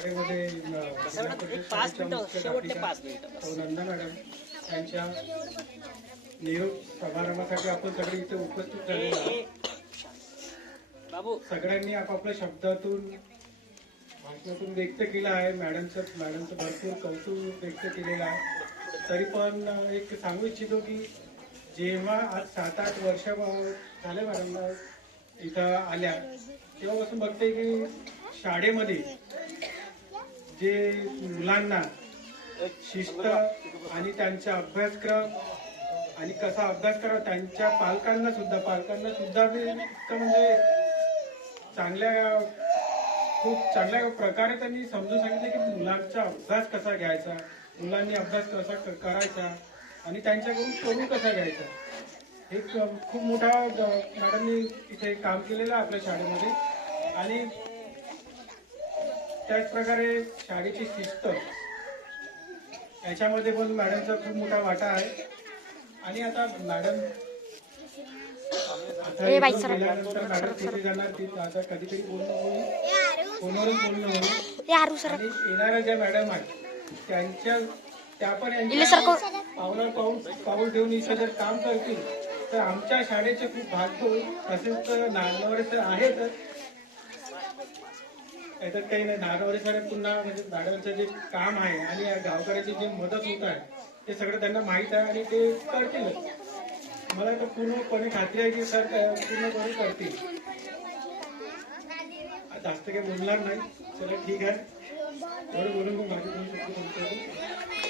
शाळेमध्ये नंदा मॅडम यांच्या निरोप समारंभासाठी आपण सगळे इथे उपस्थित झालेलो आहोत. सगळ्यांनी आपापल्या शब्दातून भाषणातून व्यक्त केलं आहे. मॅडमचं भरपूर कौतुक व्यक्त केलेलं आहे. तरी पण एक सांगू इच्छितो की जेव्हा आज 7-8 वर्ष झाले मॅडमला इथं आल्या तेव्हापासून बघते की शाळेमध्ये जे मुलांना शिस्त आणि त्यांचा अभ्यासक्रम आणि कसा अभ्यास करावा त्यांच्या पालकांना सुद्धा म्हणजे खूप चांगल्या प्रकारे त्यांनी समजून सांगितलं की मुलांचा अभ्यास कसा घ्यायचा, मुलांनी अभ्यास कसा करायचा आणि त्यांच्याकडून करून कसा घ्यायचा. हे खूप मोठा मॅडमनी इथे काम केलेलं आहे आपल्या शाळेमध्ये. आणि त्याच प्रकारे शाळेची शिस्त याच्यामध्ये पण मॅडमचा खूप मोठा वाटा आहे. आणि आता मॅडम गेल्यानंतर मॅडम तिथे जाणार, आता कधीतरी बोलणं होईल, फोनवरच बोलणं होईल. आणि येणाऱ्या ज्या मॅडम आहेत त्या पण यांच्या पाऊल ठेवून इथं जर काम करतील तर आमच्या शाळेचे खूप भाग्य होईल. तसेच नागनवरे सर आहेतच, याच्यात काही नाही. नागनवरे सर पुन्हा म्हणजे मॅडमचं जे काम आहे आणि गावकऱ्याची जी मदत होत आहे ते सगळं त्यांना माहीत आहे आणि ते करतीलच. मला तर पूर्णपणे खात्री आहे की सर पूर्णपणे करतील. जास्त काही बोलणार नाही. चला ठीक आहे, एवढं बोलून माझी 2 शब्द